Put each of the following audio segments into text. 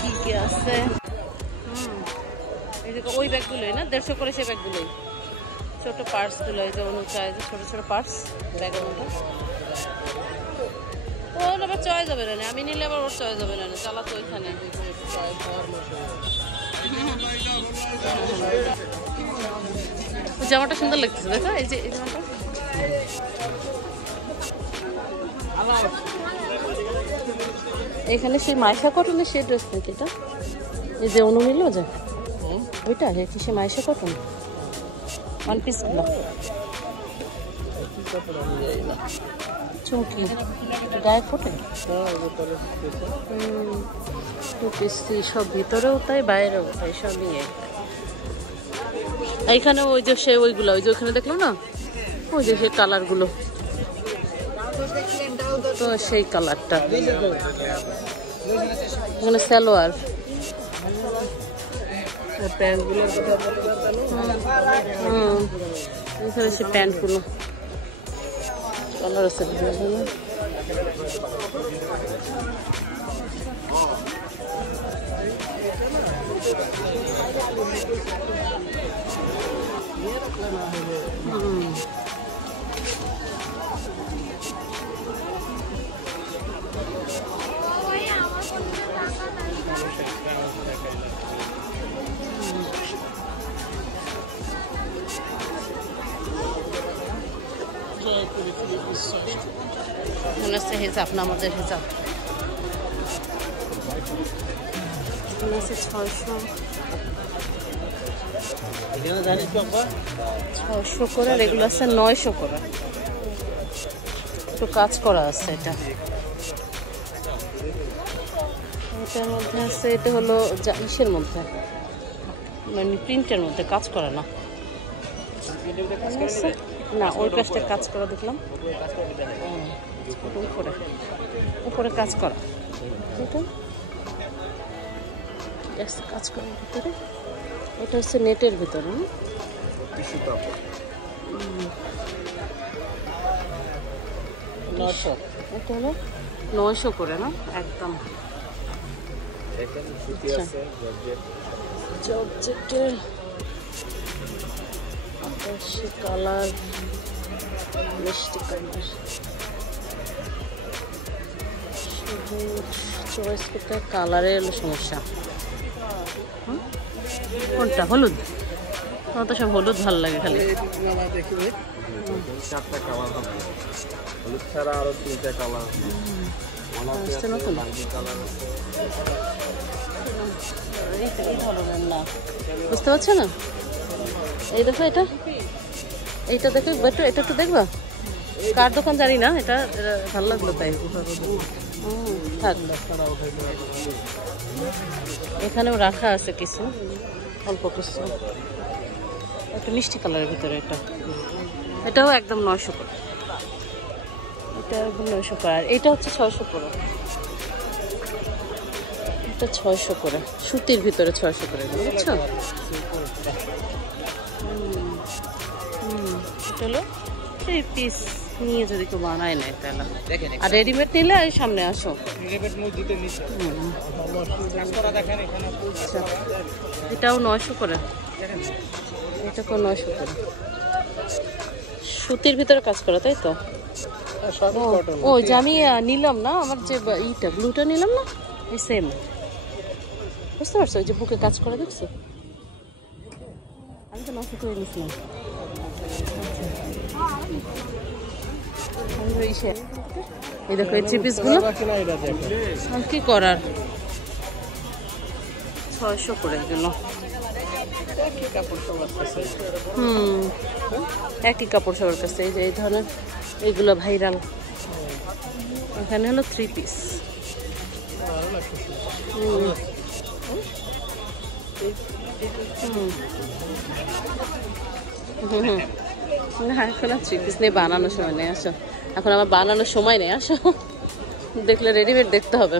কি কি আছে? ওই ব্যাগগুলোই না, 150 করে সে ব্যাগগুলোই, ছোট পার্সগুলো, এই যে অনুচায় যে ছোট ছোট পার্স ব্যাগের মতো। ওর আবার চয়েস হবে না, আমি নিলে আবার ওর চয়েস হবে না, চালাতো ওইখানে। জামাটা সুন্দর লাগতেছে, দেখো এই যে এই জামাটা। এখানে সেই মাইশা কটনের সেই ড্রেস নাকি এটা? এই যে অনু নিল যে ওইটা, কি সে মাইশা কটন ওয়ান পিস গুলো? চুমকি গায়ে ফোটে, টু পিস সব, ভিতরেও তাই বাইরেও তাই, সব নিয়ে। এইখানে ওই যে সে ওইগুলো, ওই যে ওইখানে দেখলো না, ওই যে সে কালারগুলো, তো সেই কালারটা এখানে সালোয়ার, প্যান্টগুলোর কথা এখানে সে প্যান্টগুলো কালার আছে। মনে হচ্ছে হিসাব, নামাজের হিসাব। 600 করে, এগুলো আছে 900 করে, একটু কাজ করা আছে। এটা এটার মধ্যে আছে, এটা হলো ইসের মধ্যে, মানে প্রিন্টের মধ্যে, কাজ করা না, না ওই পাশটা কাজ করা দেখলাম, উপরে উপরে কাজ করা, কাজ করার ভিতরে। এটা হচ্ছে নেটের ভিতরে, এটা হলো 900 করে না, একদম জর্জেটের কালার, মিষ্টি কালার, শুধু চয়েস করতে কালারের হলো সমস্যা। কোনটা? হলুদ? আমার তো সব হলুদ ভালো লাগে খালি। বুঝতে পারছো না? এই দেখো, এটা এইটা দেখো, এটা একটু দেখবা, কার দোকান জানি না, এটা ভালো লাগলো তাই। এখানেও রাখা আছে কিছু, অল্প কিছু, একটা মিষ্টি কালারের ভিতরে। এটাও একদম 900 করে, এটা একদম 900 করে। আর এটা হচ্ছে 600 করে, এটা 600 করে, সুতির ভিতরে 600 করে, বুঝছো? এটা হলো 3 পিস নিয়ে যদি কেউ বানায় নেয় তাহলে, আর রেডিমেড নিলে এই সামনে আসো, এটাও 900 করে, এটাকেও 900 করে, সুতির ভিতরে কাজ করা, তাই তো? ওই যে আমি নিলাম না, আমার যে ইটা ব্লুটা নিলাম না, এই সেম, বুঝতে পারছো? ওই যে বুকে কাজ করা, দেখছো? আমি তো 900 করে নিয়েছিলাম। এই দেখো এই থ্রি পিসগুলো কি করার, 600 করে এগুলো। একই কাপড় সবার কাছে। এই যে এই ধরনের এইগুলো ভাইরাল, এখানে হলো 3 পিস। না এখন আর 3 পিস নেই, বানানোর সময় নেই, আসো এখন আমার বানানোর সময় নেই, আসো দেখলে রেডিমেড দেখতে হবে।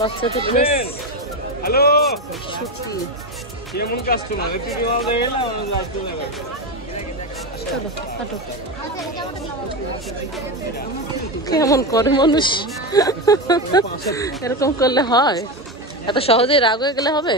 বাচ্চাদের ড্রেস, হ্যালো সুতি কেমন কাস্টমার এত মাল দেখে না রাস্তা লাগা চলো হাঁটো কেমন করে মানুষ এরকম করলে হয় এত সহজে রাগ হয়ে গেলে হবে